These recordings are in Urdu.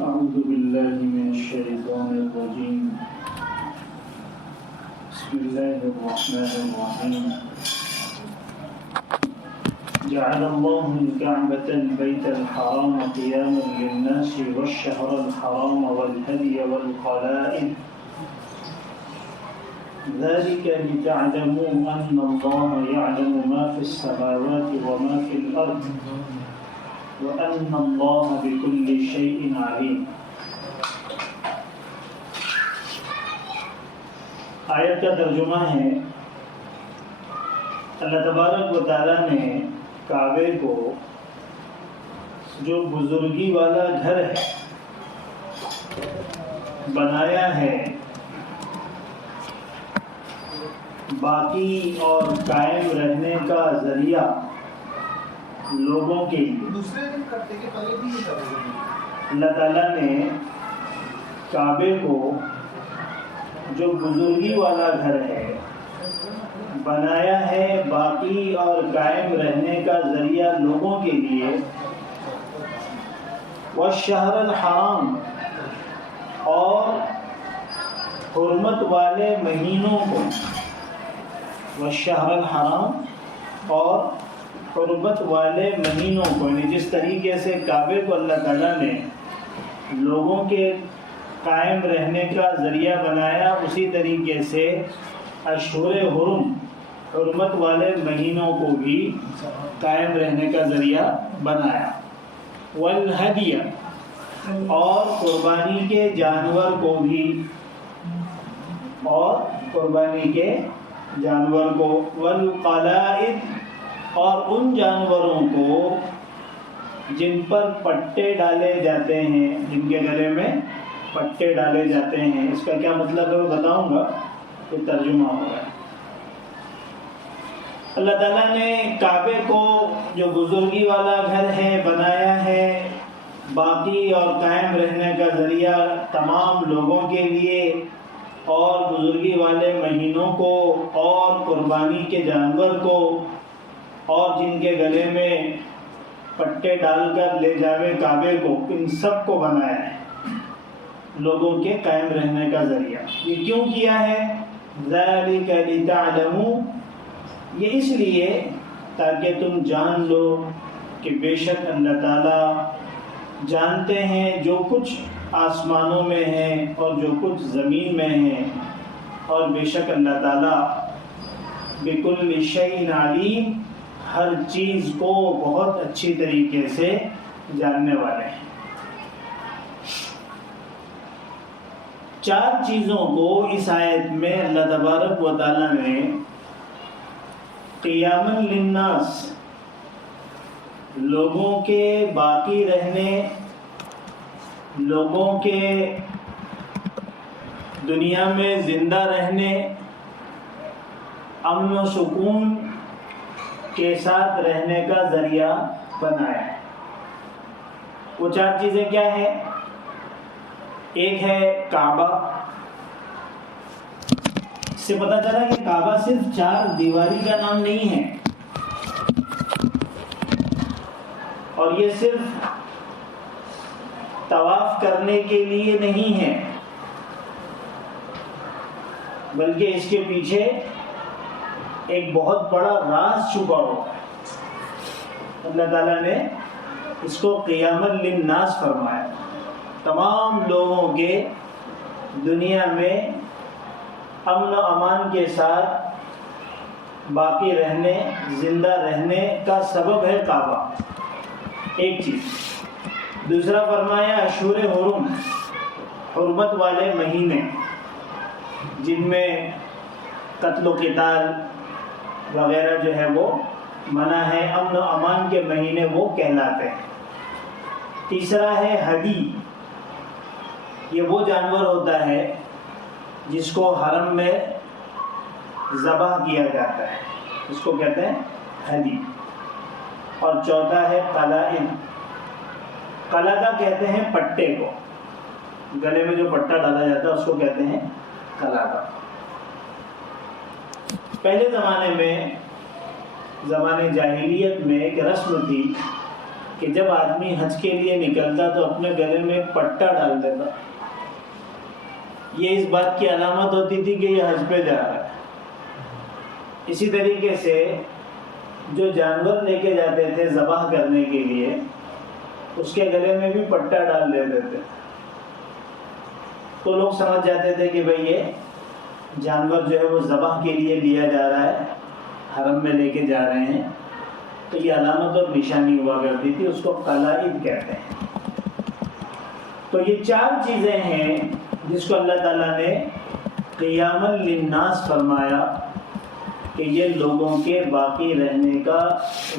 أعوذ بالله من الشيطان الرجيم. بسم الله الرحمن الرحيم. جعل الله الكعبة البيت الحرام قياما للناس والشهر الحرام والهدي والقلائد ذلك لتعلموا أن الله يعلم ما في السماوات وما في الأرض وَأَنَّ اللَّهَ بِكُلِّ شَيْءٍ عَلِيمٌ. آیت کا ترجمہ ہے، اللہ تبارک و تعالیٰ نے کعبے کو جو بزرگی والا گھر ہے بنایا ہے باقی اور قائم رہنے کا ذریعہ لوگوں کے لیے. اللہ تعالیٰ نے کعبے کو جو بزرگی والا گھر ہے بنایا ہے باقی اور قائم رہنے کا ذریعہ لوگوں کے لیے. والشہر الحرام، اور حرمت والے مہینوں کو. والشہر الحرام، اور حرمت والے مہینوں کو، یعنی جس طریقے سے کعبے کو اللہ تعالیٰ نے لوگوں کے قائم رہنے کا ذریعہ بنایا، اسی طریقے سے اشہر حرم، حرمت والے مہینوں کو بھی قائم رہنے کا ذریعہ بنایا. والہدی، اور قربانی کے جانور کو بھی، اور قربانی کے جانور کو. والقلائد، اور ان جانوروں کو جن پر پٹے ڈالے جاتے ہیں، جن کے گلے میں پٹے ڈالے جاتے ہیں. اس کا کیا مطلب ہے وہ بتاؤں گا، یہ ترجمہ ہوگا. اللہ تعالیٰ نے کعبے کو جو بزرگی والا گھر ہے بنایا ہے باقی اور قائم رہنے کا ذریعہ تمام لوگوں کے لیے، اور بزرگی والے مہینوں کو، اور قربانی کے جانور کو، اور جن کے گلے میں پٹے ڈال کر لے جاوے کعبے کو، ان سب کو بنایا ہے لوگوں کے قائم رہنے کا ذریعہ. یہ کیوں کیا ہے؟ ذَلِكَ لِتَعْلَمُوا، یہ اس لیے تاکہ تم جان لو کہ بے شک اللہ تعالیٰ جانتے ہیں جو کچھ آسمانوں میں ہے اور جو کچھ زمین میں ہے، اور بے شک اللہ تعالیٰ بِكُلِّ شَيْءٍ عَلِيمٌ، ہر چیز کو بہت اچھی طریقے سے جاننے والے ہیں. 4 چیزوں کو اس آیت میں اللہ تبارک و تعالیٰ نے قیاما للناس، لوگوں کے باقی رہنے، لوگوں کے دنیا میں زندہ رہنے، امن و سکون کے ساتھ رہنے کا ذریعہ بنایا ہے. وہ 4 چیزیں کیا ہیں؟ ایک ہے کعبہ. اس سے پتہ چلا کہ کعبہ صرف 4 دیواری کا نام نہیں ہے، اور یہ صرف طواف کرنے کے لیے نہیں ہے، بلکہ اس کے پیچھے ایک بہت بڑا راز چھپا ہوا ہے. اللہ تعالیٰ نے اس کو قیاما للناس فرمایا، تمام لوگوں کے دنیا میں امن و امان کے ساتھ باقی رہنے، زندہ رہنے کا سبب ہے کعبہ. ایک چیز. دوسرا فرمایا اشہر حرم، حرمت والے مہینے جن میں قتل و قتال وغیرہ جو ہے وہ منع ہے، امن و امان کے مہینے وہ کہلاتے ہیں. تیسرا ہے ہدی، یہ وہ جانور ہوتا ہے جس کو حرم میں ذبح کیا جاتا ہے، اس کو کہتے ہیں ہدی. اور چوتھا ہے قلائد. قلادہ کہتے ہیں پٹے کو، گلے میں جو پٹا ڈالا جاتا ہے اس کو کہتے ہیں قلادہ. پہلے زمانے میں، زمانے جاہلیت میں ایک رسم تھی کہ جب آدمی حج کے لیے نکلتا تو اپنے گلے میں ایک پٹا ڈال دیتا. یہ اس بات کی علامت ہوتی تھی کہ یہ حج پہ جا رہا ہے. اسی طریقے سے جو جانور لے کے جاتے تھے ذبح کرنے کے لیے اس کے گلے میں بھی پٹا ڈال دیتے تھے. تو لوگ سمجھ جاتے تھے کہ بھئی یہ جانور جو ہے وہ ذبح کے لیے لیا جا رہا ہے، حرم میں لے کے جا رہے ہیں. تو یہ علامت اور نشانی ہوا کرتی تھی، اس کو قلائد کہتے ہیں. تو یہ 4 چیزیں ہیں جس کو اللہ تعالیٰ نے قیاما للناس فرمایا کہ یہ لوگوں کے باقی رہنے کا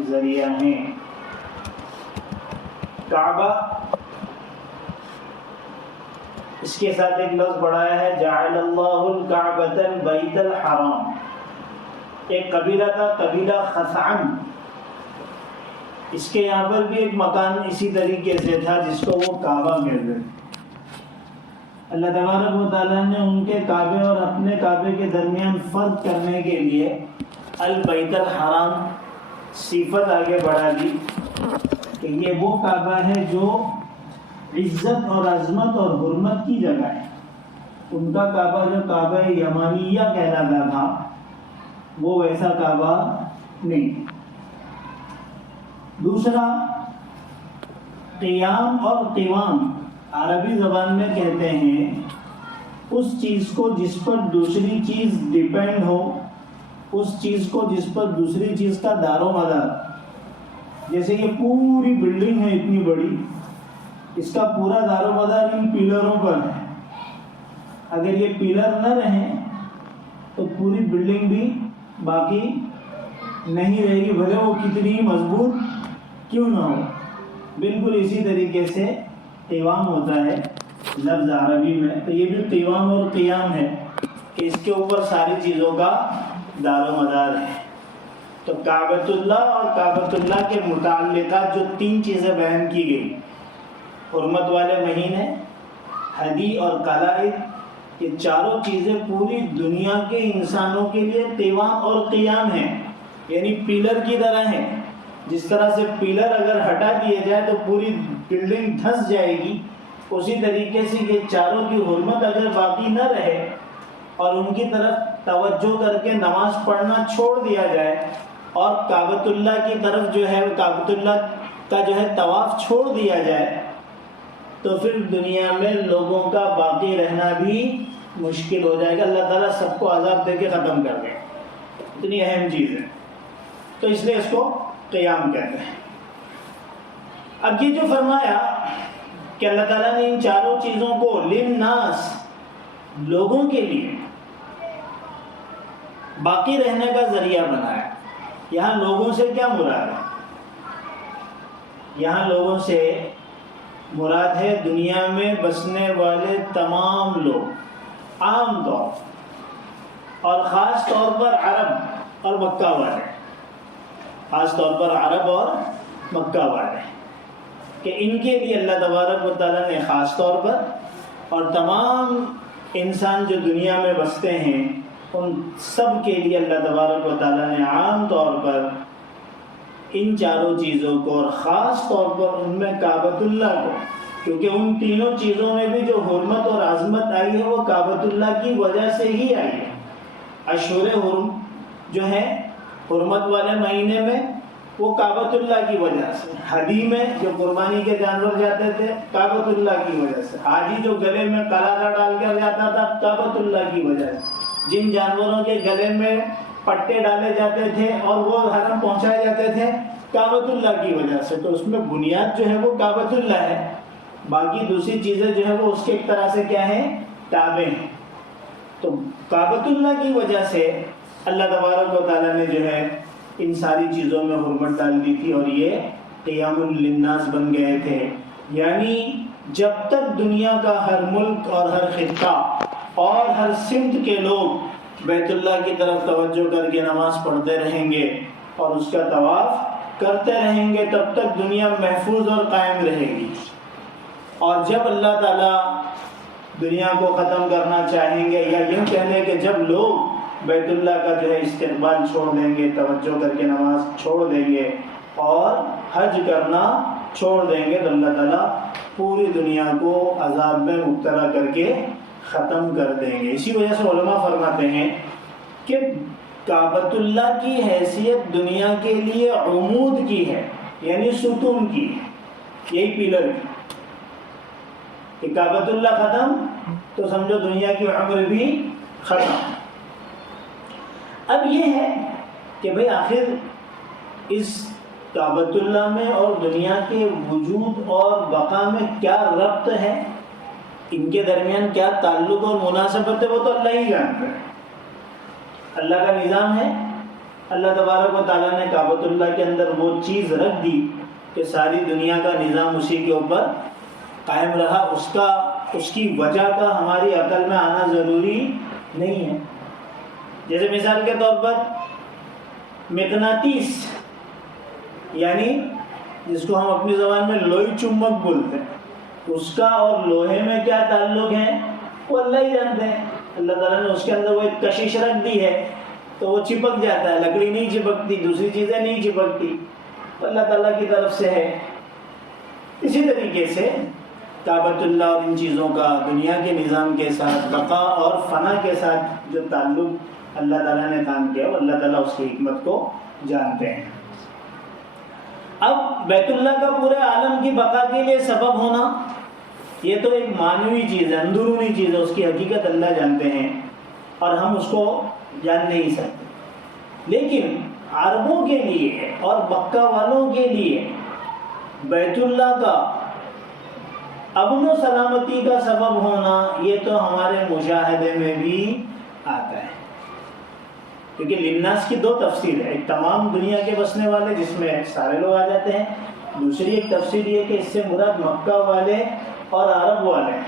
ذریعہ ہیں. کعبہ، اس کے ساتھ ایک لفظ بڑھایا ہے جعل اللہ الکعبۃ البیت الحرام. ایک قبیلہ تھا قبیلہ خثعم، اس کے یہاں پر بھی ایک مکان اسی طریقے سے تھا جس کو وہ کعبہ کہتے تھے. اللہ تبارک و تعالیٰ نے ان کے کعبے اور اپنے کعبے کے درمیان فرق کرنے کے لیے البیت الحرام صفت آگے بڑھا دی کہ یہ وہ کعبہ ہے جو عزت اور عظمت اور حرمت کی جگہ ہے. ان کا کعبہ جو کعبہ یمانیہ کہلاتا تھا وہ ویسا کعبہ نہیں. دوسرا، قیام اور قوام عربی زبان میں کہتے ہیں اس چیز کو جس پر دوسری چیز ڈیپینڈ ہو، اس چیز کو جس پر دوسری چیز کا دار و مدار. جیسے یہ پوری بلڈنگ ہے اتنی بڑی، اس کا پورا دار و مدار ان پیلروں پر ہے. اگر یہ پیلر نہ رہیں تو پوری بلڈنگ بھی باقی نہیں رہے گی، بھلے وہ کتنی مضبوط کیوں نہ ہو. بالکل اسی طریقے سے قوام ہوتا ہے لفظ عربی میں. تو یہ بھی قوام اور قیام ہے کہ اس کے اوپر ساری چیزوں کا دار و مدار ہے. تو کعبۃ اللہ اور کعبۃ اللہ کے متعلقات جو 3 چیزیں بیان کی گئی، حرمت والے مہینے، حدی اور قلائد، یہ چاروں چیزیں پوری دنیا کے انسانوں کے لیے قوام اور قیام ہیں، یعنی پیلر کی طرح ہیں. جس طرح سے پیلر اگر ہٹا دیے جائے تو پوری بلڈنگ دھنس جائے گی، اسی طریقے سے یہ چاروں کی حرمت اگر باقی نہ رہے اور ان کی طرف توجہ کر کے نماز پڑھنا چھوڑ دیا جائے اور کعبۃ اللہ کی طرف جو ہے کعبۃ اللہ کا جو ہے طواف چھوڑ دیا جائے تو پھر دنیا میں لوگوں کا باقی رہنا بھی مشکل ہو جائے گا. اللہ تعالیٰ سب کو عذاب دے کے ختم کر دے. اتنی اہم چیز ہے، تو اس لیے اس کو قیام کہتے ہیں. اب یہ جو فرمایا کہ اللہ تعالیٰ نے ان چاروں چیزوں کو للناس لوگوں کے لیے باقی رہنے کا ذریعہ بنایا. یہاں لوگوں سے کیا مراد ہے؟ یہاں لوگوں سے مراد ہے دنیا میں بسنے والے تمام لوگ، عام طور اور خاص طور پر عرب اور مکہ والے، خاص طور پر عرب اور مکہ والے، کہ ان کے لیے اللہ تبارک و تعالیٰ نے خاص طور پر، اور تمام انسان جو دنیا میں بستے ہیں ان سب کے لیے اللہ تبارک و تعالیٰ نے عام طور پر ان چاروں چیزوں کو اور خاص طور پر ان میں کعبۃ اللہ کو، کیونکہ ان تینوں چیزوں میں بھی جو حرمت اور عظمت آئی ہے وہ کعبۃ اللہ کی وجہ سے ہی آئی ہے. اشہر حرم جو ہے حرمت والے مہینے میں وہ کعبۃ اللہ کی وجہ سے، حدی میں جو قربانی کے جانور جاتے تھے کعبۃ اللہ کی وجہ سے، حاجی جو گلے میں قلادہ ڈال کر جاتا تھا کعبۃ اللہ کی وجہ سے، جن جانوروں کے گلے میں پٹے ڈالے جاتے تھے اور وہ حرم پہنچائے جاتے تھے کعبۃ اللہ کی وجہ سے. تو اس میں بنیاد جو ہے وہ کعبۃ اللہ ہے، باقی دوسری چیزیں جو ہے وہ اس کے ایک طرح سے کیا ہیں، تابع ہیں. تو کعبۃ اللہ کی وجہ سے اللہ تبارک و تعالیٰ نے جو ہے ان ساری چیزوں میں حرمت ڈال دی تھی اور یہ قیام للناس بن گئے تھے. یعنی جب تک دنیا کا ہر ملک اور ہر خطہ اور ہر سمت کے لوگ بیت اللہ کی طرف توجہ کر کے نماز پڑھتے رہیں گے اور اس کا طواف کرتے رہیں گے تب تک دنیا محفوظ اور قائم رہے گی. اور جب اللہ تعالیٰ دنیا کو ختم کرنا چاہیں گے، یا یوں کہہ لیں کہ جب لوگ بیت اللہ کا جو ہے استقبال چھوڑ دیں گے، توجہ کر کے نماز چھوڑ دیں گے اور حج کرنا چھوڑ دیں گے تو اللہ تعالیٰ پوری دنیا کو عذاب میں مبتلا کر کے ختم کر دیں گے۔ اسی وجہ سے علماء فرماتے ہیں کہ کعبۃ اللہ کی حیثیت دنیا کے لیے عمود کی ہے، یعنی ستون کی ہے، یہی پلر کی کہ کعبۃ اللہ ختم تو سمجھو دنیا کی عمر بھی ختم۔ اب یہ ہے کہ بھئی آخر اس کعبۃ اللہ میں اور دنیا کے وجود اور بقا میں کیا ربط ہے، ان کے درمیان کیا تعلق اور مناسبت ہے، وہ تو اللہ ہی جانتا ہے۔ اللہ کا نظام ہے، اللہ تبارک و تعالیٰ نے کعبۃ اللہ کے اندر وہ چیز رکھ دی کہ ساری دنیا کا نظام اسی کے اوپر قائم رہا، اس کی وجہ کا ہماری عقل میں آنا ضروری نہیں ہے۔ جیسے مثال کے طور پر مقناطیس، یعنی جس کو ہم اپنی زبان میں لوہی چمک بولتے ہیں، اس کا اور لوہے میں کیا تعلق ہے وہ اللہ ہی جانتے ہیں۔ اللہ تعالیٰ نے اس کے اندر وہ ایک کشش رکھ دی ہے تو وہ چپک جاتا ہے، لکڑی نہیں چپکتی، دوسری چیزیں نہیں چپکتی، تو اللہ تعالیٰ کی طرف سے ہے۔ اسی طریقے سے کعبۃ اللہ اور ان چیزوں کا دنیا کے نظام کے ساتھ، بقا اور فنا کے ساتھ جو تعلق اللہ تعالیٰ نے کام کیا، وہ اللہ تعالیٰ اس کی حکمت کو جانتے ہیں۔ اب بیت اللہ کا پورے عالم کی بقا کے لیے سبب ہونا، یہ تو ایک معنوی چیز ہے، اندرونی چیز ہے، اس کی حقیقت اللہ جانتے ہیں اور ہم اس کو جان نہیں سکتے۔ لیکن عربوں کے لیے اور مکہ والوں کے لیے بیت اللہ کا امن و سلامتی کا سبب ہونا، یہ تو ہمارے مشاہدے میں بھی آتا ہے، کیونکہ للناس کی دو تفسیر ہے، ایک تمام دنیا کے بسنے والے جس میں سارے لوگ آ جاتے ہیں، دوسری ایک تفسیر یہ کہ اس سے مراد مکہ والے اور عرب والے۔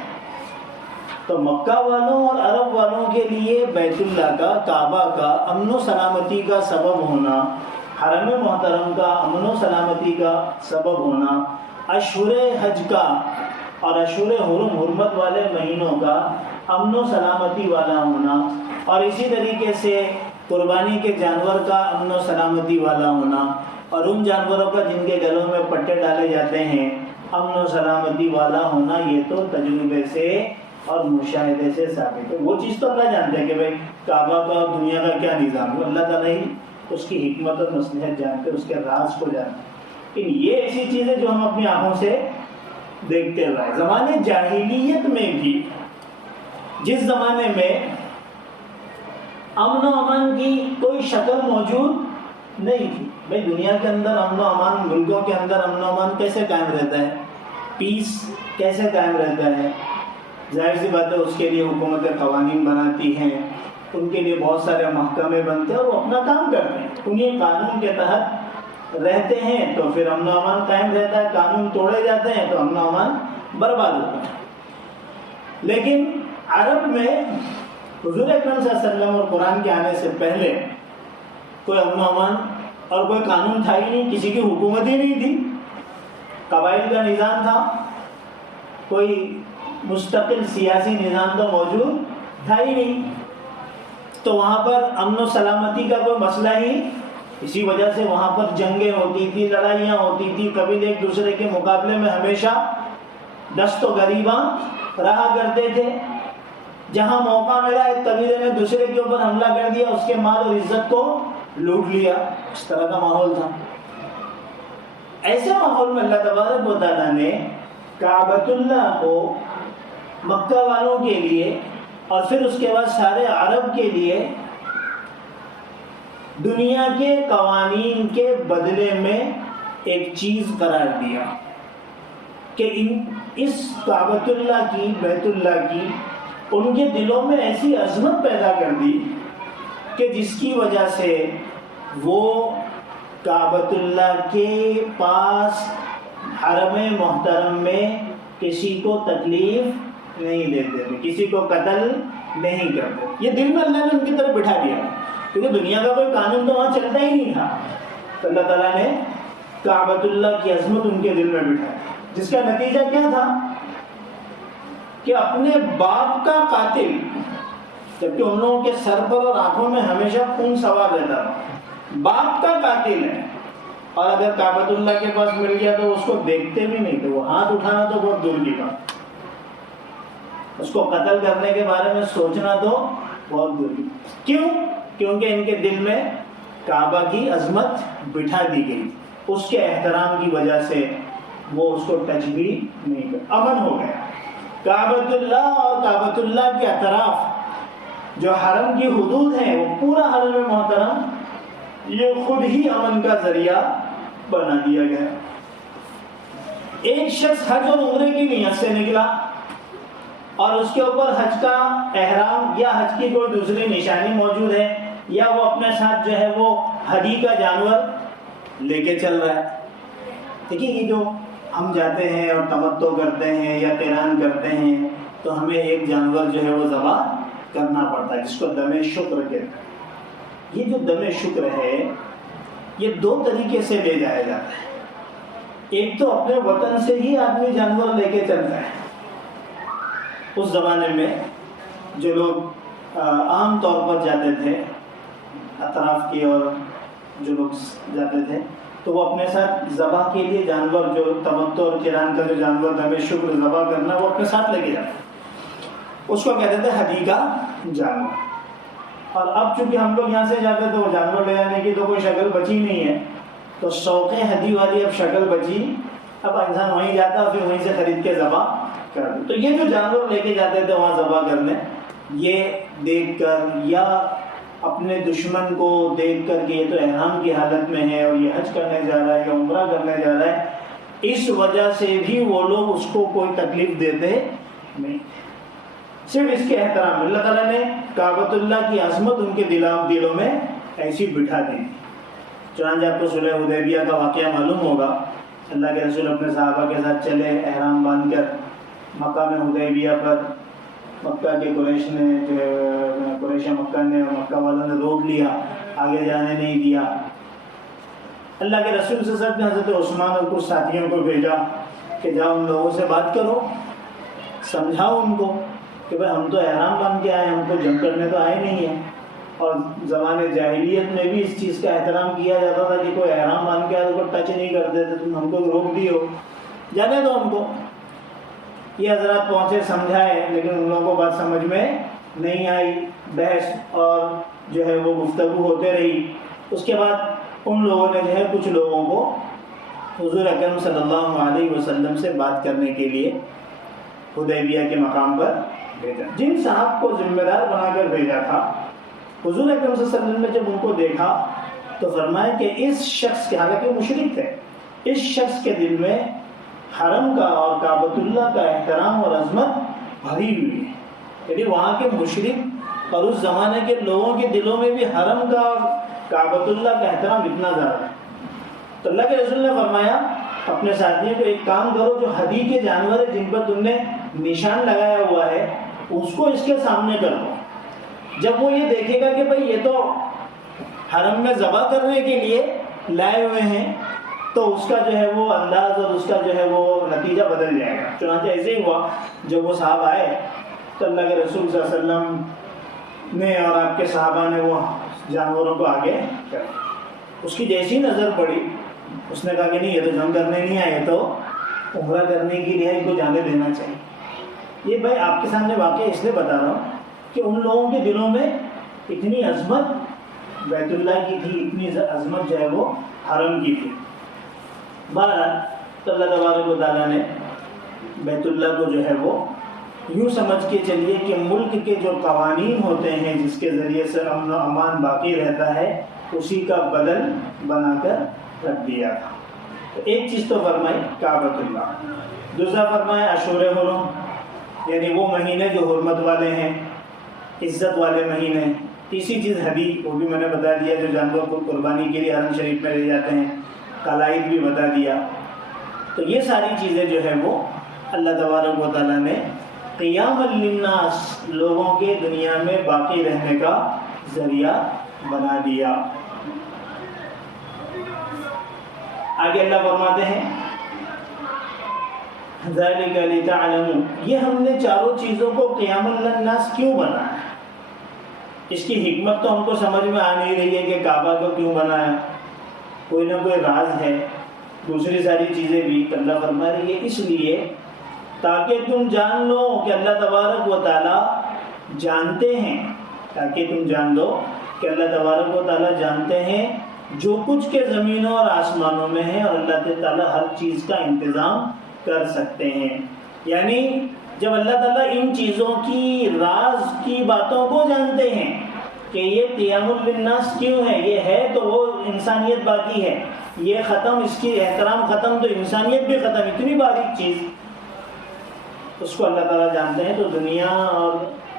تو مکہ والوں اور عرب والوں کے لیے بیت اللہ کا، کعبہ کا امن و سلامتی کا سبب ہونا، حرم محترم کا امن و سلامتی کا سبب ہونا، اشہر حج کا اور اشہر حرم، حرمت والے مہینوں کا امن و سلامتی والا ہونا، اور اسی طریقے سے قربانی کے جانور کا امن و سلامتی والا ہونا، اور ان جانوروں کا جن کے گلوں میں پٹے ڈالے جاتے ہیں امن و سلامتی والا ہونا، یہ تو تجربے سے اور مشاہدے سے ثابت ہے۔ وہ چیز تو اللہ جانتے ہیں کہ بھائی کعبہ کا اور دنیا کا کیا نظام ہے، اللہ تعالیٰ ہی اس کی حکمت اور مصلحت جانتے، اس کے راز کو جانتے۔ لیکن یہ ایسی چیزیں جو ہم اپنی آنکھوں سے دیکھتے ہوئے، زمانے جاہلیت میں بھی جس زمانے میں امن و امان کی کوئی شکل موجود نہیں تھی، بھائی دنیا کے اندر امن و امان، ملکوں کے اندر امن و امان کیسے قائم رہتا ہے، پیس کیسے قائم رہتا ہے؟ ظاہر سی بات ہے اس کے لیے حکومتیں قوانین بناتی ہیں، ان کے لیے بہت سارے محکمے بنتے ہیں اور وہ اپنا کام کرتے ہیں، انہیں قانون کے تحت رہتے ہیں تو پھر امن و امان قائم رہتا ہے، قانون توڑے جاتے ہیں تو امن و امان برباد ہوتا ہے۔ لیکن عرب میں حضور اکرم صلی اللہ علیہ وسلم اور قرآن کے آنے سے پہلے کوئی امن و امان اور کوئی قانون تھا ہی نہیں، کسی کی حکومت ہی نہیں تھی، قبائل کا نظام تھا، کوئی مستقل سیاسی نظام تو موجود تھا ہی نہیں، تو وہاں پر امن و سلامتی کا کوئی مسئلہ ہی، اسی وجہ سے وہاں پر جنگیں ہوتی تھی، لڑائیاں ہوتی تھی، قبیلے ایک دوسرے کے مقابلے میں ہمیشہ دست و گریباں رہا کرتے تھے، جہاں موقع ملا ایک قبیلے نے دوسرے کے اوپر حملہ کر دیا، اس کے مال اور عزت کو لوٹ لیا، اس طرح کا ماحول تھا۔ ایسے ماحول میں اللہ تبارک و تعالیٰ نے کعبۃ اللہ کو مکہ والوں کے لیے اور پھر اس کے بعد سارے عرب کے لیے دنیا کے قوانین کے بدلے میں ایک چیز قرار دیا کہ اس کعبۃ اللہ کی، بیت اللہ کی، ان کے دلوں میں ایسی عظمت پیدا کر دی کہ جس کی وجہ سے وہ کعبۃ اللہ کے پاس حرم محترم میں کسی کو تکلیف نہیں دیتے تھے، کسی کو قتل نہیں کرتے۔ یہ دل میں اللہ نے ان کی طرف بٹھا دیا، کیونکہ دنیا کا کوئی قانون تو وہاں چلتا ہی نہیں تھا، تو اللہ تعالیٰ نے کعبۃ اللہ کی عظمت ان کے دل میں بٹھائی، جس کا نتیجہ کیا تھا کہ اپنے باپ کا قاتل، جبکہ ان لوگوں کے سر پر اور آنکھوں میں ہمیشہ خون سوار رہتا تھا، باپ کا قاتل ہے اور اگر کعبۃ اللہ کے پاس مل گیا تو اس کو دیکھتے بھی نہیں تھے، وہ ہاتھ اٹھانا تو بہت دور کی بات، اس کو قتل کرنے کے بارے میں سوچنا تو بہت دور کی۔ کیوں؟ کیونکہ ان کے دل میں کعبہ کی عظمت بٹھا دی گئی، اس کے احترام کی وجہ سے وہ اس کو ٹچ بھی نہیں کر، امن ہو گیا۔ کعبۃ اللہ اور کعبۃ اللہ کے اطراف جو حرم کی حدود ہیں، وہ پورا حرم محترم یہ خود ہی امن کا ذریعہ بنا دیا گیا۔ ایک شخص حج اور عمرے کی نیت سے نکلا اور اس کے اوپر حج کا احرام یا حج کی کوئی دوسری نشانی موجود ہے، یا وہ اپنے ساتھ جو ہے وہ ہدی کا جانور لے کے چل رہا ہے۔ دیکھیے، یہ جو ہم جاتے ہیں اور تمتع کرتے ہیں یا قران کرتے ہیں تو ہمیں ایک جانور جو ہے وہ ذبح کرنا پڑتا ہے، جس کو دم شکر کہتے ہیں۔ یہ جو دم شکر ہے یہ دو طریقے سے لے جایا جاتا ہے۔ ایک تو اپنے وطن سے ہی آدمی جانور لے کے چلتا ہے۔ اس زمانے میں جو لوگ عام طور پر جاتے تھے، اطراف کی اور جو لوگ جاتے تھے، تو وہ اپنے ساتھ ذبح کے لیے جانور، جو تمتع اور قران کا جو جانور دم شکر ذبح کرنا، وہ اپنے ساتھ لے کے جاتے ہیں۔ اس کو کہتے تھے ہدی کا جانور۔ اور اب چونکہ ہم لوگ یہاں سے جاتے تو وہ جانور لے جانے کی تو کوئی شکل بچی نہیں ہے، تو شوق ہدی والی اب شکل بچی، اب انسان وہیں جاتا اور پھر وہیں سے خرید کے ذبح کر دے۔ تو یہ جو جانور لے کے جاتے تھے وہاں ذبح کرنے، یہ دیکھ کر یا اپنے دشمن کو دیکھ کر کہ یہ تو احرام کی حالت میں ہے اور یہ حج کرنے جا رہا ہے یا عمرہ کرنے جا رہا ہے، اس وجہ سے بھی وہ لوگ اس کو کوئی تکلیف دیتے نہیں، صرف اس کے احترام۔ اللہ تعالیٰ نے کعبۃ اللہ کی عظمت ان کے دلوں میں ایسی بٹھا دی۔ چنانچہ آپ کو صلح حدیبیہ کا واقعہ معلوم ہوگا، اللہ کے رسول اپنے صحابہ کے ساتھ چلے احرام باندھ کر مقام حدیبیہ پر، مکہ کے قریش مکہ نے اور مکہ والوں نے روک لیا، آگے جانے نہیں دیا۔ اللہ کے رسول صلی اللہ علیہ وسلم نے حضرت عثمان اور کچھ ساتھیوں کو بھیجا کہ جاؤ ان لوگوں سے بات کرو، سمجھاؤ ان کو کہ بھائی ہم تو احرام باندھ کے آئے، ہم کو جنگ کرنے تو آئے نہیں ہیں، اور زمانے جاہلیت میں بھی اس چیز کا احترام کیا جاتا تھا کہ کوئی احرام باندھ کے آئے تو ٹچ نہیں کرتے تھے، تم ہم کو روک دی ہو، جانے دو ہم کو۔ یہ حضرات پہنچے، سمجھائے، لیکن ان لوگوں کو بات سمجھ میں نہیں آئی، بحث اور جو ہے وہ گفتگو ہوتے رہی۔ اس کے بعد ان لوگوں نے جو ہے کچھ لوگوں کو حضور اکرم صلی اللہ علیہ وسلم سے بات کرنے کے لیے حدیبیہ کے مقام پر بھیجا۔ جن صاحب کو ذمہ دار بنا کر بھیجا تھا، حضور اکرم صلی اللہ علیہ وسلم نے جب ان کو دیکھا تو فرمایا کہ اس شخص کے، حالانکہ مشرک تھے، اس شخص کے دل میں حرم کا اور کعبۃ اللہ کا احترام اور عظمت بھری ہوئی ہے۔ یعنی وہاں کے مشرک اور اس زمانے کے لوگوں کے دلوں میں بھی حرم کا اور کعبۃ اللہ کا احترام اتنا زیادہ ہے۔ تو اللہ کے رسول نے فرمایا اپنے ساتھیوں کو ایک کام کرو، جو ہدی کے جانور ہیں جن پر تم نے نشان لگایا ہوا ہے اس کو اس کے سامنے کر دو۔ جب وہ یہ دیکھے گا کہ بھئی یہ تو حرم میں ذبح کرنے کے لیے لائے ہوئے ہیں، تو اس کا جو ہے وہ انداز اور اس کا جو ہے وہ نتیجہ بدل جائے گا۔ چنانچہ ایسے ہی ہوا، جب وہ صاحب آئے تو اللہ کے رسول صلی اللہ علیہ وسلم نے اور آپ کے صحابہ نے وہ جانوروں کو آگے کر، اس کی جیسی نظر پڑی، اس نے کہا کہ نہیں، یہ تو جنگ کرنے نہیں آئے، تو عمرہ کرنے کے لیے ان کو جانے دینا چاہیے۔ یہ بھائی آپ کے سامنے واقعہ اس لیے بتا رہا ہوں کہ ان لوگوں کے دلوں میں اتنی عظمت بیت اللہ کی تھی، اتنی عظمت جو ہے وہ حرم کی تھی۔ بہرحال تو اللہ تبارک و تعالیٰ نے بیت اللہ کو جو ہے وہ یوں سمجھ کے چلیے کہ ملک کے جو قوانین ہوتے ہیں جس کے ذریعے سے امن و امان باقی رہتا ہے، اسی کا بدل بنا کر رکھ دیا تھا۔ تو ایک چیز تو فرمائی کعبۃ اللہ، دوسرا فرمایا اشہر حرم، یعنی وہ مہینے جو حرمت والے ہیں، عزت والے مہینے۔ تیسری چیز ہدی، وہ بھی میں نے بتا دیا، جو جانور کو قربانی کے لیے حرم شریف میں لے جاتے ہیں، قلائد بھی بتا دیا۔ تو یہ ساری چیزیں جو ہے وہ اللہ تبارک و تعالیٰ نے قیام للناس، لوگوں کے دنیا میں باقی رہنے کا ذریعہ بنا دیا۔ آگے اللہ فرماتے ہیں ذَلِكَ لِتَعْلَمُوا، یہ ہم نے چاروں چیزوں کو قیام للناس کیوں بنایا؟ اس کی حکمت تو ہم کو سمجھ میں آ نہیں رہی ہے کہ کعبہ کو کیوں بنایا، کوئی نہ کوئی راز ہے، دوسری ساری چیزیں بھی اللہ فرما رہی ہے اس لیے تاکہ تم جان لو کہ اللہ تبارک و تعالیٰ جانتے ہیں، تاکہ تم جان لو کہ اللہ تبارک و تعالیٰ جانتے ہیں جو کچھ کے زمینوں اور آسمانوں میں ہے، اور اللہ تعالیٰ ہر چیز کا انتظام کر سکتے ہیں۔ یعنی جب اللہ تعالیٰ ان چیزوں کی راز کی باتوں کو جانتے ہیں کہ یہ قیام للناس کیوں ہے، یہ ہے تو وہ انسانیت باقی ہے، یہ ختم، اس کی احترام ختم تو انسانیت بھی ختم، اتنی باریک چیز اس کو اللہ تعالیٰ جانتے ہیں، تو دنیا اور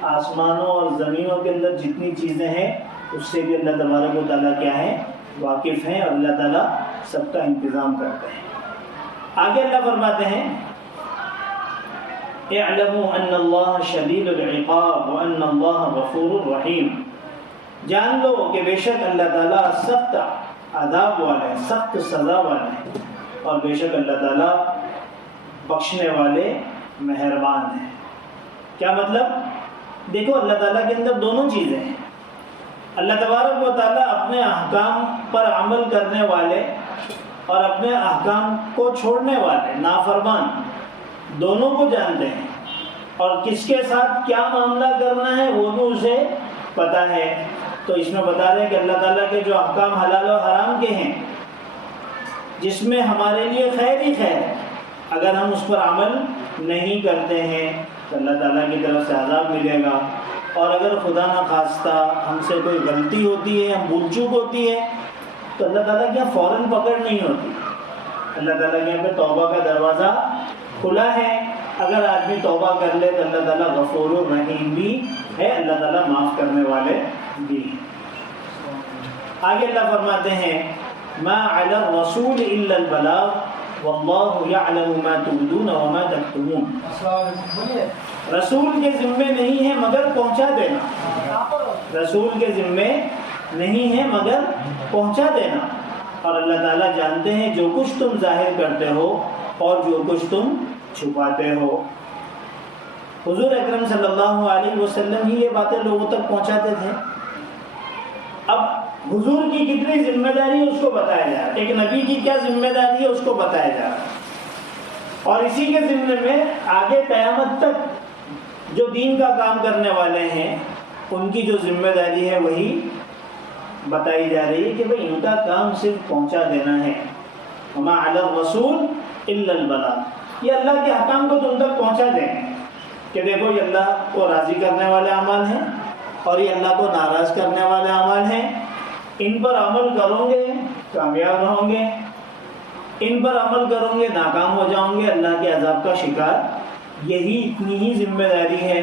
آسمانوں اور زمینوں کے اندر جتنی چیزیں ہیں اس سے بھی اللہ تبارک و تعالیٰ کیا ہے، واقف ہیں، اور اللہ تعالیٰ سب کا انتظام کرتے ہیں۔ آگے اللہ فرماتے ہیں اعلموا ان اللہ شدید العقاب وان اللہ غفور رحیم، جان لو کہ بے شک اللہ تعالیٰ سخت عذاب والے ہیں، سخت سزا والے ہیں، اور بے شک اللہ تعالیٰ بخشنے والے مہربان ہیں۔ کیا مطلب؟ دیکھو اللہ تعالیٰ کے اندر دونوں چیزیں ہیں، اللہ تبارک و تعالیٰ اپنے احکام پر عمل کرنے والے اور اپنے احکام کو چھوڑنے والے نافرمان دونوں کو جانتے ہیں، اور کس کے ساتھ کیا معاملہ کرنا ہے وہ بھی اسے پتہ ہے۔ تو اس میں بتا رہے ہیں کہ اللہ تعالیٰ کے جو احکام حلال و حرام کے ہیں جس میں ہمارے لیے خیر ہی خیر ہے، اگر ہم اس پر عمل نہیں کرتے ہیں تو اللہ تعالیٰ کی طرف سے عذاب ملے گا، اور اگر خدا نخواستہ ہم سے کوئی غلطی ہوتی ہے، ہم بھول چوک ہوتی ہے، تو اللہ تعالیٰ کے یہاں فوراً پکڑ نہیں ہوتی، اللہ تعالیٰ کے یہاں پہ توبہ کا دروازہ کھلا ہے، اگر آدمی توبہ کر لے تو اللہ تعالیٰ غفور الرحیم بھی ہے، اللہ تعالیٰ معاف کرنے والے بھی ہیں۔ آگے اللہ فرماتے ہیں ما علی الرسول الا البلاغ واللہ یعلم ما تبدون وما تکتمون، رسول کے ذمے نہیں ہے مگر پہنچا دینا، رسول کے ذمے نہیں ہے مگر پہنچا دینا، اور اللہ تعالیٰ جانتے ہیں جو کچھ تم ظاہر کرتے ہو اور جو کچھ تم چھپاتے ہو۔ حضور اکرم صلی اللہ علیہ وسلم ہی یہ باتیں لوگوں تک پہنچاتے تھے۔ اب حضور کی کتنی ذمہ داری ہے اس کو بتایا جا رہا ہے، ایک نبی کی کیا ذمہ داری ہے اس کو بتایا جا رہا ہے، اور اسی کے ذمے میں آگے قیامت تک جو دین کا کام کرنے والے ہیں ان کی جو ذمہ داری ہے وہی بتائی جا رہی ہے کہ بھئی ان کا کام صرف پہنچا دینا ہے۔ وما علی الرسول الا البلاغ، یہ اللہ کے احکام کو تم تک پہنچا دیں کہ دیکھو یہ اللہ کو راضی کرنے والے اعمال ہیں اور یہ اللہ کو ناراض کرنے والے اعمال ہیں، ان پر عمل کرو گے کامیاب رہو گے، ان پر عمل کرو گے ناکام ہو جاؤ گے، اللہ کے عذاب کا شکار۔ یہی اتنی ہی ذمہ داری ہے،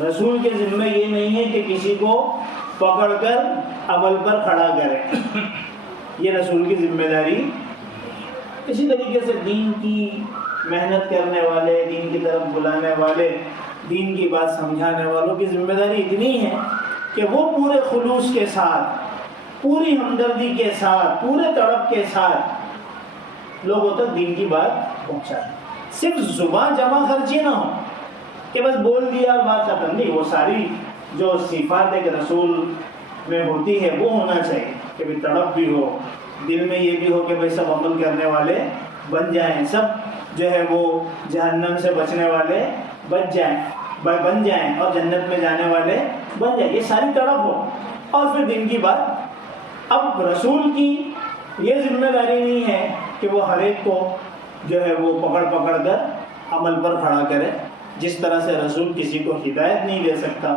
رسول کے ذمہ یہ نہیں ہے کہ کسی کو پکڑ کر عمل پر کھڑا کرے، یہ رسول کی ذمہ داری۔ اسی طریقے سے دین کی محنت کرنے والے، دین کی طرف بلانے والے، دین کی بات سمجھانے والوں کی ذمہ داری اتنی ہے کہ وہ پورے خلوص کے ساتھ، پوری ہمدردی کے ساتھ، پورے تڑپ کے ساتھ لوگوں تک دین کی بات پہنچائیں، صرف زبان جمع خرچی نہ ہو کہ بس بول دیا اور بات ختم، نہیں، وہ ساری جو صفات ایک رسول میں ہوتی ہے وہ ہونا چاہیے کہ بھی تڑپ بھی ہو، دل میں یہ بھی ہو کہ بھائی سب عمل کرنے والے بن جائیں، سب جو ہے وہ جہنم سے بچنے والے بن جائیں اور جنت میں جانے والے بن جائیں، یہ ساری تڑپ ہو، اور پھر دین کی بات۔ اب رسول کی یہ ذمہ داری نہیں ہے کہ وہ ہر ایک کو جو ہے وہ پکڑ کر عمل پر کھڑا کرے، جس طرح سے رسول کسی کو ہدایت نہیں دے سکتا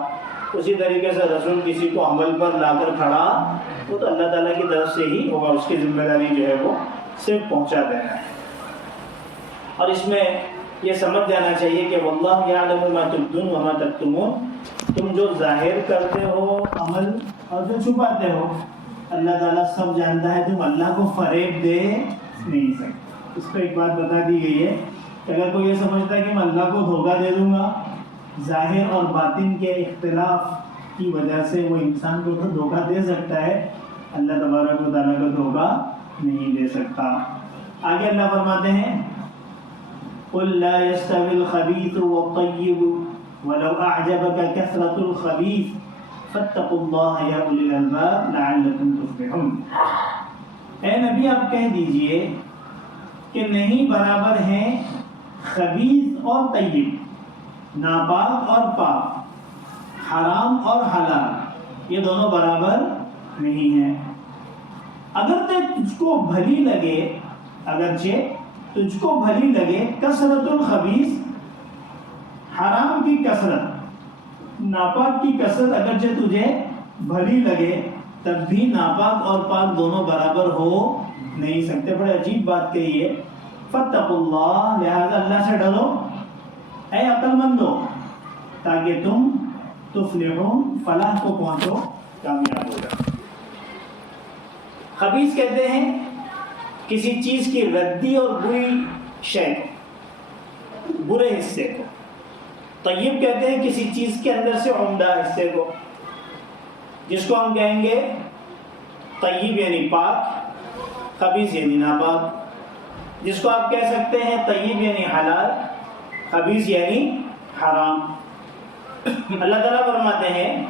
اسی طریقے سے رسول کسی کو عمل پر لا کر کھڑا وہ تو اللہ تعالیٰ کی طرف سے ہی ہوگا، اس کی ذمہ داری جو ہے وہ صرف پہنچا دینا ہے۔ اور اس میں یہ سمجھ جانا چاہیے کہ واللہ یعلم ما تبدون وما تکتمون، تم جو ظاہر کرتے ہو عمل اور جو چھپاتے ہو اللہ تعالیٰ سب جانتا ہے، تم اللہ کو فریب دے نہیں سکتے۔ اس پہ ایک بات بتا دی گئی ہے کہ اگر کوئی یہ سمجھتا ہے کہ میں اللہ کو دھوکہ دے دوں گا، ظاہر اور باطن کے اختلاف کی وجہ سے وہ انسان کو تو دھوکہ دے سکتا ہے، اللہ تبارک و تعالیٰ کو دھوکہ نہیں دے سکتا۔ آگے اللہ فرماتے ہیں قُلْ لَا يَسْتَوِي الْخَبِيثُ وَالطَّيِّبُ وَلَوْ أَعْجَبَكَ كَثْرَةُ الْخَبِيثِ فَاتَّقُوا اللَّهَ يَا أُولِي الْأَلْبَابِ لَعَلَّكُمْ تُفْلِحُونَ۔ اے نبی آپ کہہ دیجئے کہ نہیں برابر ہیں خبیث اور طیب، ناپاک اور پاک، حرام اور حلال، یہ دونوں برابر نہیں ہیں۔ اگرچہ تجھ کو بھلی لگے کثرت الخبیث، حرام کی کثرت، ناپاک کی کثرت اگرچہ تجھے بھلی لگے، تب بھی ناپاک اور پاک دونوں برابر ہو نہیں سکتے۔ بڑے عجیب بات کہی ہے، فاتقوا اللہ، لہذا اللہ سے ڈرو اے عقل مندو، تاکہ تم تفلحون، فلاح کو پہنچو، کامیاب ہو جاؤ۔ خبیث کہتے ہیں کسی چیز کی ردی اور بری شے کو، برے حصے کو۔ طیب کہتے ہیں کسی چیز کے اندر سے عمدہ حصے کو، جس کو ہم کہیں گے طیب یعنی پاک، خبیث یعنی ناپاک۔ جس کو آپ کہہ سکتے ہیں طیب یعنی حلال، خبیث یعنی حرام۔ اللہ تعالیٰ فرماتے ہیں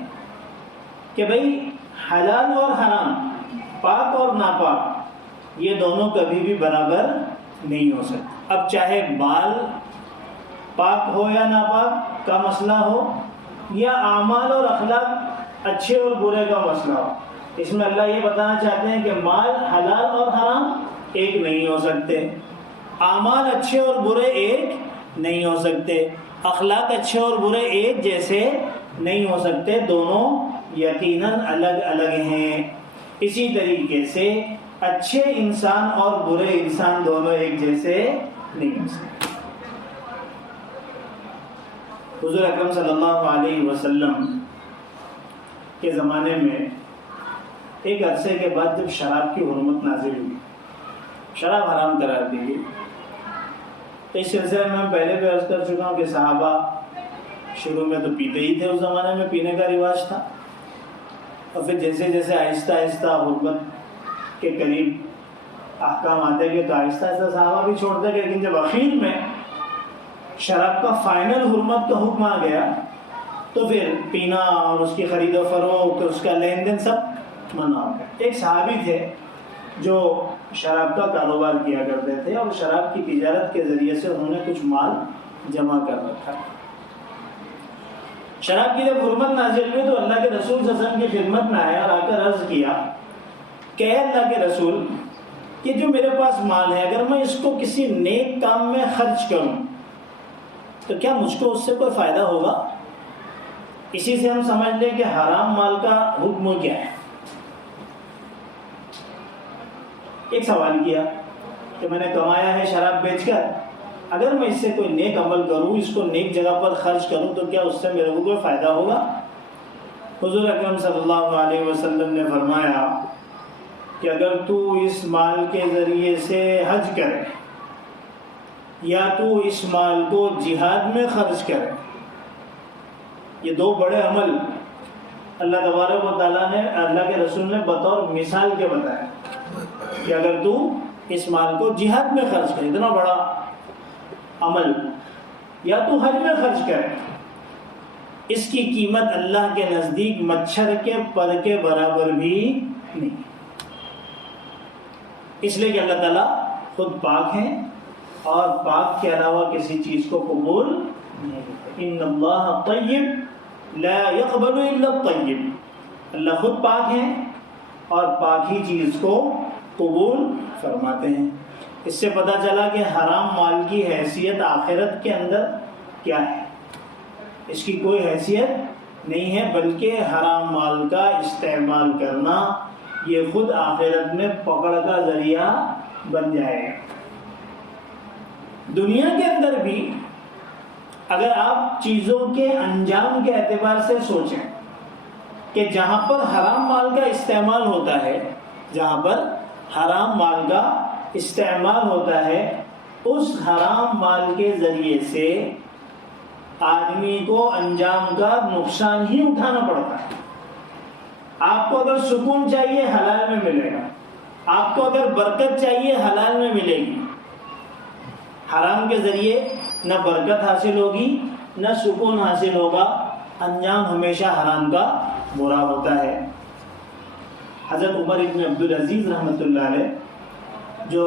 کہ بھئی حلال اور حرام، پاک اور ناپاک، یہ دونوں کبھی بھی برابر نہیں ہو سکتے۔ اب چاہے بال پاک ہو یا ناپاک کا مسئلہ ہو، یا اعمال اور اخلاق اچھے اور برے کا مسئلہ ہو، اس میں اللہ یہ بتانا چاہتے ہیں کہ مال حلال اور حرام ایک نہیں ہو سکتے، اعمال اچھے اور برے ایک نہیں ہو سکتے، اخلاق اچھے اور برے ایک جیسے نہیں ہو سکتے، دونوں یقیناً الگ الگ ہیں۔ اسی طریقے سے اچھے انسان اور برے انسان دونوں ایک جیسے نہیں ہو سکتے۔ حضور اکرم صلی اللہ علیہ وسلم کے زمانے میں ایک عرصے کے بعد جب شراب کی حرمت نازل ہوئی، شراب حرام قرار دی گئی، تو اس سلسلے میں پہلے بھی عرض کر چکا ہوں کہ صحابہ شروع میں تو پیتے ہی تھے، اس زمانے میں پینے کا رواج تھا، اور پھر جیسے جیسے آہستہ آہستہ حرمت کے قریب احکام آتے گئے تو آہستہ آہستہ صحابہ بھی چھوڑتے گئے، لیکن جب اخیر میں شراب کا فائنل حرمت کا حکم آ گیا تو پھر پینا اور اس کی خرید و فروخت، اس کا لین دین سب منع ہو گیا۔ ایک صحابی تھے جو شراب کا کاروبار کیا کرتے تھے، اور شراب کی تجارت کے ذریعے سے انہوں نے کچھ مال جمع کر رکھا۔ شراب کی جب حرمت نازل ہوئی تو اللہ کے رسول صلی اللہ علیہ وسلم کی خدمت میں آیا اور آ کر عرض کیا کہ اے اللہ کے رسول، کہ جو میرے پاس مال ہے اگر میں اس کو کسی نیک کام میں خرچ کروں تو کیا مجھ کو اس سے کوئی فائدہ ہوگا؟ اسی سے ہم سمجھ لیں کہ حرام مال کا حکم کیا ہے۔ ایک سوال کیا کہ میں نے کمایا ہے شراب بیچ کر، اگر میں اس سے کوئی نیک عمل کروں، اس کو نیک جگہ پر خرچ کروں تو کیا اس سے میرے کو کوئی فائدہ ہوگا؟ حضور اکرم صلی اللہ علیہ وسلم نے فرمایا کہ اگر تو اس مال کے ذریعے سے حج کرے یا تو اس مال کو جہاد میں خرچ کرے، یہ دو بڑے عمل اللہ تبارک و تعالیٰ نے، اللہ کے رسول نے بطور مثال کے بتایا کہ اگر تو اس مال کو جہاد میں خرچ کرے، اتنا بڑا عمل، یا تو حج میں خرچ کرے، اس کی قیمت اللہ کے نزدیک مچھر کے پر کے برابر بھی نہیں، اس لیے کہ اللہ تعالیٰ خود پاک ہیں اور پاک کے علاوہ کسی چیز کو قبول نہیں کرتے۔ ان اللہ طیب لا يقبل الا الطیب، اللہ خود پاک ہیں اور پاک ہی چیز کو قبول فرماتے ہیں۔ اس سے پتہ چلا کہ حرام مال کی حیثیت آخرت کے اندر کیا ہے، اس کی کوئی حیثیت نہیں ہے، بلکہ حرام مال کا استعمال کرنا یہ خود آخرت میں پکڑ کا ذریعہ بن جائے گا۔ دنیا کے اندر بھی اگر آپ چیزوں کے انجام کے اعتبار سے سوچیں کہ جہاں پر حرام مال کا استعمال ہوتا ہے، جہاں پر حرام مال کا استعمال ہوتا ہے، اس حرام مال کے ذریعے سے آدمی کو انجام کا نقصان ہی اٹھانا پڑتا ہے۔ آپ کو اگر سکون چاہیے حلال میں ملے گا، آپ کو اگر برکت چاہیے حلال میں ملے گی، حرام کے ذریعے نہ برکت حاصل ہوگی نہ سکون حاصل ہوگا، انجام ہمیشہ حرام کا برا ہوتا ہے۔ حضرت عمر ابن عبدالعزیز رحمۃ اللہ علیہ جو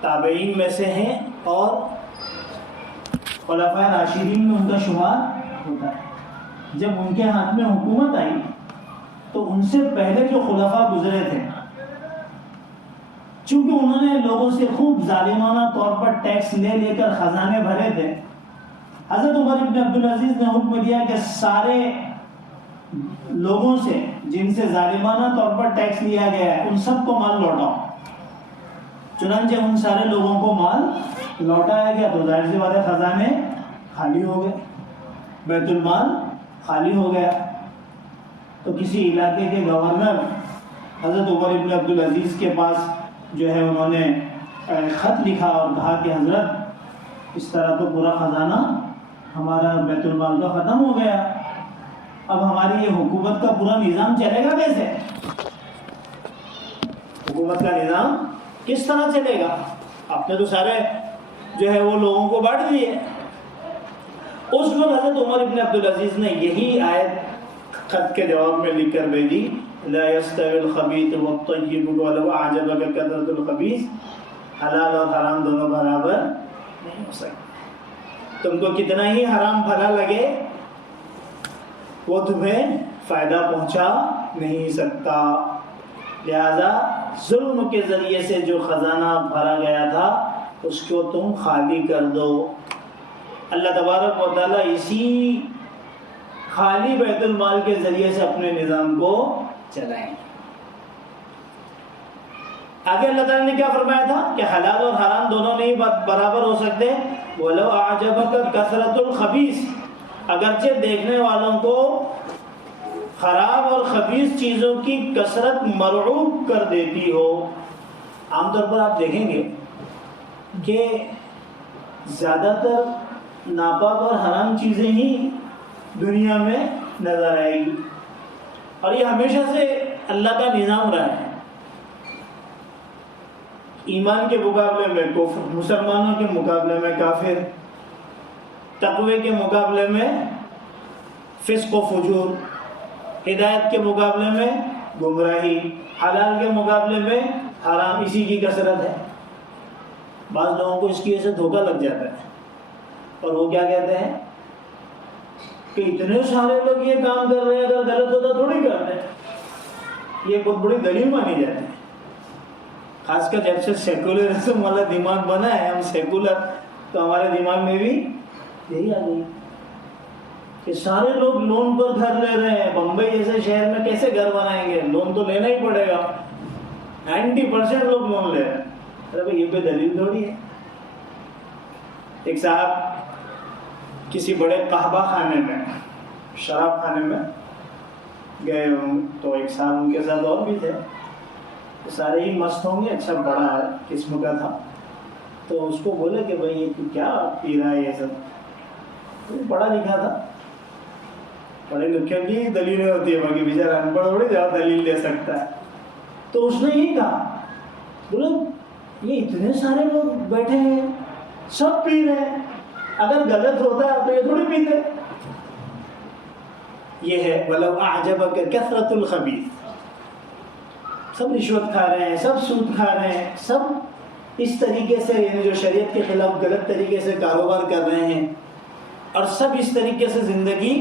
تابعین میں سے ہیں اور خلفائے راشدین میں ان کا شمار ہوتا ہے، جب ان کے ہاتھ میں حکومت آئی تو ان سے پہلے جو خلفاء گزرے تھے، چونکہ انہوں نے لوگوں سے خوب ظالمانہ طور پر ٹیکس لے لے کر خزانے بھرے تھے، حضرت عمر ابن عبدالعزیز نے حکم دیا کہ سارے لوگوں سے جن سے ظالمانہ طور پر ٹیکس لیا گیا ہے ان سب کو مال لوٹاؤ۔ چنانچہ ان سارے لوگوں کو مال لوٹایا گیا تو ظاہر سی بات ہے خزانے خالی ہو گئے، بیت المال خالی ہو گیا۔ تو کسی علاقے کے گورنر حضرت عمر ابن عبدالعزیز کے پاس جو ہے انہوں نے خط لکھا اور کہا کہ حضرت اس طرح تو پورا خزانہ ہمارا بیت المال کا ختم ہو گیا، اب ہماری یہ حکومت کا پورا نظام چلے گا کیسے؟ حکومت کا نظام کس طرح چلے گا؟ آپ نے تو سارے جو ہے وہ لوگوں کو بانٹ دیے۔ اس وقت حضرت عمر ابن عبدالعزیز نے یہی آیت خط کے جواب میں لکھ کر بھیجی، لا يستوي الخبيث والطيب ولو اعجبك كثرة الخبيث، حلال اور حرام دونوں برابر نہیں ہو سکتے، تم کو کتنا ہی حرام بھلا لگے وہ تمہیں فائدہ پہنچا نہیں سکتا، لہذا ظلم کے ذریعے سے جو خزانہ بھرا گیا تھا اس کو تم خالی کر دو۔ اللہ تبارک و تعالیٰ اسی خالی بیت المال کے ذریعے سے اپنے نظام کو چلائیں۔ آگے اللہ تعالیٰ نے کیا فرمایا تھا کہ حلال اور حرام دونوں نہیں برابر ہو سکتے، وَلَوْ أَعْجَبَكَ كَثْرَةُ الْخَبِيثِ، اگرچہ دیکھنے والوں کو خراب اور خبیث چیزوں کی کثرت مرعوب کر دیتی ہو۔ عام طور پر آپ دیکھیں گے کہ زیادہ تر ناپاک اور حرام چیزیں ہی دنیا میں نظر آئے گی، اور یہ ہمیشہ سے اللہ کا نظام رہا ہے۔ ایمان کے مقابلے میں کفر، مسلمانوں کے مقابلے میں کافر، تقوی کے مقابلے میں فسق و فجور، ہدایت کے مقابلے میں گمراہی، حلال کے مقابلے میں حرام، اسی کی کثرت ہے۔ بعض لوگوں کو اس کی وجہ سے دھوکہ لگ جاتا ہے اور وہ کیا کہتے ہیں کہ اتنے سارے لوگ یہ کام کر رہے ہیں، اگر غلط ہوتا تھوڑی کرتے ہیں۔ یہ بہت بڑی دلیل مانی جاتی ہے، خاص کر جب سے سیکولرزم والا دماغ بنا ہے، ہم سیکولر، تو ہمارے دماغ میں بھی یہی آ گئی کہ سارے لوگ لون پر گھر لے رہے ہیں۔ بمبئی جیسے شہر میں کیسے گھر بنائیں گے؟ لون تو لینا ہی پڑے گا۔ 90% لوگ لون لے رہے ہیں۔ ارے بھائی یہ کوئی دلیل تھوڑی ہے۔ ایک صاحب کسی بڑے قہوہ خانے میں، شراب خانے میں گئے ہوں، تو ایک صاحب ان کے ساتھ اور بھی تھے، سارے ہی مست ہوں گے، اچھا بڑا قسم کا تھا، تو اس کو بولے کہ بھائی یہ تو کیا پی رہا ہے یہ سب؟ پڑھا لکھا تھا، پڑھے لکھے کی دلیلیں ہوتی ہے، باقی بیچارہ ان پڑھ تھوڑی زیادہ دلیل لے سکتا ہے۔ تو اس نے یہی کہا، بولے یہ اتنے سارے لوگ بیٹھے ہیں، سب پی رہے ہیں، اگر غلط ہوتا ہے تو یہ تھوڑی پیتے۔ یہ ہے وَلَوْ أَعْجَبَكَ كَثْرَةُ الْخَبِيثِ، سب رشوت کھا رہے ہیں، سب سود کھا رہے ہیں، سب اس طریقے سے یعنی جو شریعت کے خلاف غلط طریقے سے کاروبار کر رہے ہیں، اور سب اس طریقے سے زندگی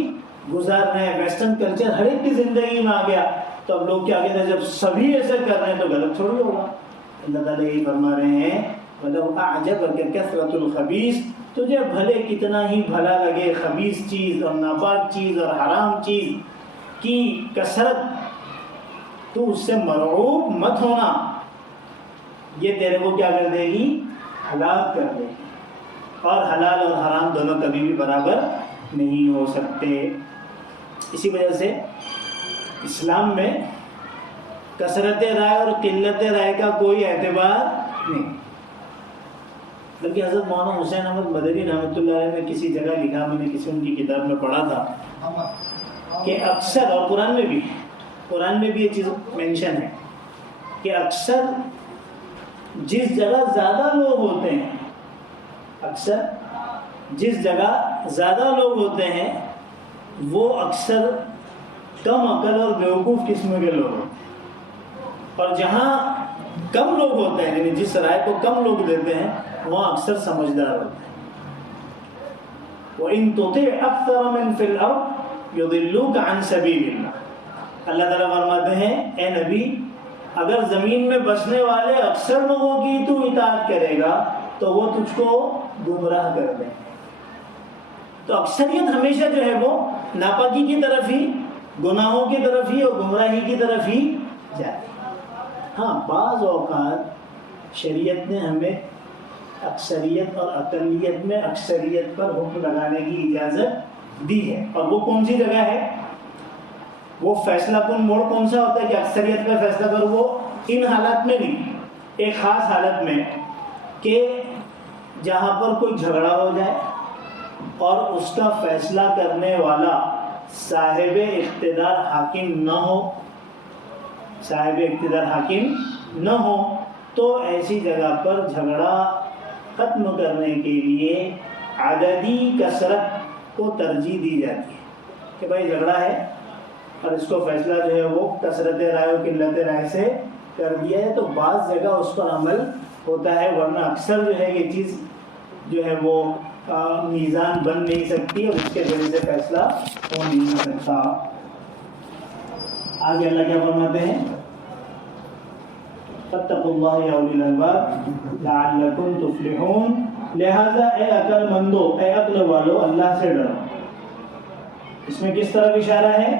گزار رہے ہیں۔ ویسٹرن کلچر ہر ایک کی زندگی میں آ گیا، تو اب لوگ کیا کہتے ہیں جب سبھی ایسے کر رہے ہیں تو غلط تھوڑی ہوگا۔ اللہ تعالیٰ یہی فرما رہے ہیں وَلَوْ أَعْجَبَكَ كَثْرَةُ الْخَبِيثِ، تجھے بھلے کتنا ہی بھلا لگے خبیث چیز اور ناپاک چیز اور حرام چیز کی کثرت، تو اس سے مرعوب مت ہونا، یہ تیرے کو کیا کر دے گی؟ ہلاک کر دے گی۔ اور حلال اور حرام دونوں کبھی بھی برابر نہیں ہو سکتے۔ اسی وجہ سے اسلام میں کثرت رائے اور قلت رائے کا کوئی اعتبار نہیں، بلکہ حضرت مولانا حسین احمد مدنی رحمۃ اللہ علیہ نے کسی جگہ لکھا، میں نے کسی ان کی کتاب میں پڑھا تھا کہ اکثر، اور قرآن میں بھی یہ چیز مینشن ہے کہ اکثر جس جگہ زیادہ لوگ ہوتے ہیں، اکثر جس جگہ زیادہ لوگ ہوتے ہیں وہ اکثر کم عقل اور بیوقوف قسم کے لوگ ہوتے ہیں۔ اور جہاں کم لوگ ہوتے ہیں، یعنی جس رائے کو کم لوگ دیتے ہیں، وہاں اکثر سمجھدار ہوتے ہیں. وَإِن تُطِعْ أَكْثَرَ مِنْ فِي الْأَرْضِ يُضِلُّوكَ عَنْ سَبِيلِ اللَّهِ. اللہ تعالیٰ فرماتے ہیں اے نبی، اگر زمین میں بسنے والے اکثر لوگوں کی تو اطاعت کرے گا تو وہ تجھ کو گمراہ کر دیں. تو اکثریت ہمیشہ جو ہے وہ ناپاکی کی طرف ہی، گناہوں کی طرف ہی اور گمراہی کی طرف ہی جاتی. ہاں بعض اوقات شریعت نے ہمیں اکثریت اور اقلیت میں اکثریت پر حکم لگانے کی اجازت دی ہے. اور وہ کون سی جگہ ہے؟ وہ فیصلہ کن موڑ کون سا ہوتا ہے کہ اکثریت پہ فیصلہ کرو؟ وہ ان حالات میں نہیں، ایک خاص حالت میں کہ جہاں پر کوئی جھگڑا ہو جائے اور اس کا فیصلہ کرنے والا صاحب اقتدار حاکم نہ ہو، صاحب اقتدار حاکم نہ ہو، تو ایسی جگہ پر جھگڑا ختم کرنے کے لیے عددی کثرت کو ترجیح دی جاتی ہے کہ بھائی جھگڑا ہے اور اس کو فیصلہ جو ہے وہ کثرت رائے و قلت رائے سے کر دیا ہے، تو بعض جگہ اس پر عمل ہوتا ہے، ورنہ اکثر جو ہے یہ چیز جو ہے وہ میزان بن نہیں سکتی اور اس کے ذریعے سے فیصلہ ہو نہیں سکتا. آگے اللہ کیا فرماتے ہیں؟ فاتقوا اللہ یا اولی الالباب لعلکم تفلحون. لہذا اے عقل مندو، اے عقل والو، اللہ سے ڈرو. اس میں کس طرف اشارہ ہے؟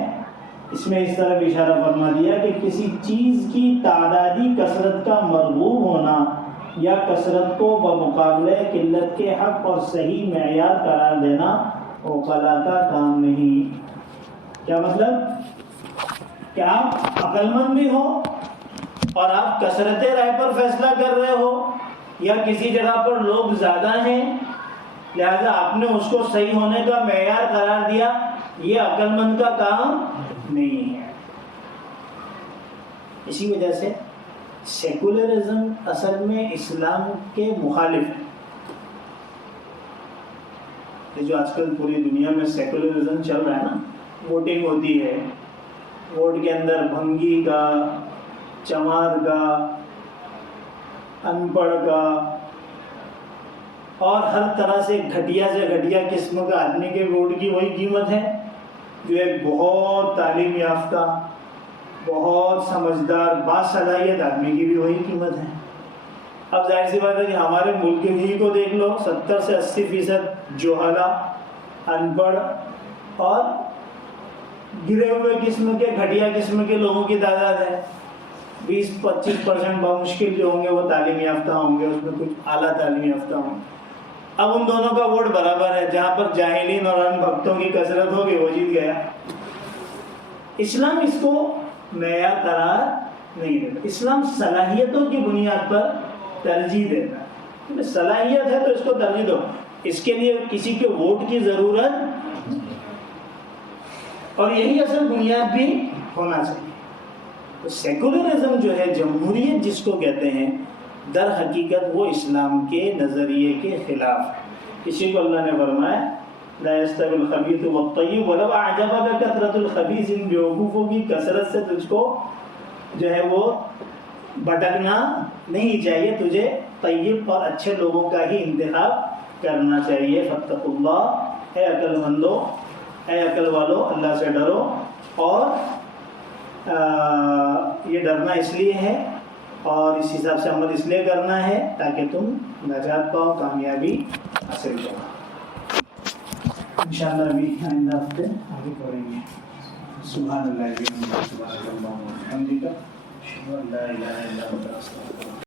اس میں اس طرف اشارہ فرما دیا کہ کسی چیز کی تعدادی کثرت کا مرغوب ہونا یا کثرت کو بمقابلے قلت کے حق اور صحیح معیار قرار دینا عقلا کا کام نہیں. کیا مطلب؟ کہ آپ عقل مند بھی ہو اور آپ کثرت رائے پر فیصلہ کر رہے ہو، یا کسی جگہ پر لوگ زیادہ ہیں لہذا آپ نے اس کو صحیح ہونے کا معیار قرار دیا، یہ عقل مند کا کام نہیں ہے. اسی وجہ سے سیکولرزم اصل میں اسلام کے مخالف ہے. یہ جو آج کل پوری دنیا میں سیکولرزم چل رہا ہے نا، ووٹنگ ہوتی ہے، ووٹ کے اندر بھنگی کا، چمار کا، ان پڑھ کا اور ہر طرح سے گھٹیا قسم کا آدمی کے ووٹ کی وہی قیمت ہے جو ایک بہت تعلیم یافتہ، بہت سمجھدار، باصلاحیت آدمی کی بھی وہی قیمت ہے. اب ظاہر سی بات ہے کہ ہمارے ملک ہی کو دیکھ لو، 70 سے 80% جوہلا، ان پڑھ اور گرے ہوئے قسم کے، گھٹیا قسم کے لوگوں کی تعداد ہے. 20-25% بمشکل جو ہوں گے وہ تعلیم یافتہ ہوں گے، اس میں کچھ اعلیٰ تعلیم یافتہ ہوں گے. اب ان دونوں کا ووٹ برابر ہے، جہاں پر جاہلین اور ان بھکتوں کی کثرت ہوگی وہ جیت گیا. اسلام اس کو معیار قرار نہیں دیتا. اسلام صلاحیتوں کی بنیاد پر ترجیح دیتا ہے. صلاحیت ہے تو اس کو ترجیح دو، اس کے لیے کسی کے ووٹ کی ضرورت، اور یہی اصل بنیاد بھی ہونا چاہیے. تو سیکولرزم جو ہے، جمہوریت جس کو کہتے ہیں، در حقیقت وہ اسلام کے نظریے کے خلاف ہے. اسی کو اللہ نے فرمایا لا يستوي الخبيث والطيب ولو اعجبك كثرة الخبيث. ان بیوقوفوں کی کثرت سے تجھ کو جو ہے وہ بھٹکنا نہیں چاہیے، تجھے طیب اور اچھے لوگوں کا ہی انتخاب کرنا چاہیے. فاتقوا اللہ، اے عقل مندو، اے عقل والو، اللہ سے ڈرو. اور یہ ڈرنا اس لیے ہے اور اس حساب سے عمل اس لیے کرنا ہے تاکہ تم نجات پاؤ، کامیابی حاصل کرو. انشاءاللہ ابھی آئندہ ہفتے آگے پڑھیں گے. سبحان اللہ وبحمدہ، سبحان اللہ وبحمدہ، اشہد ان لا الہ الا انت، استغفرک.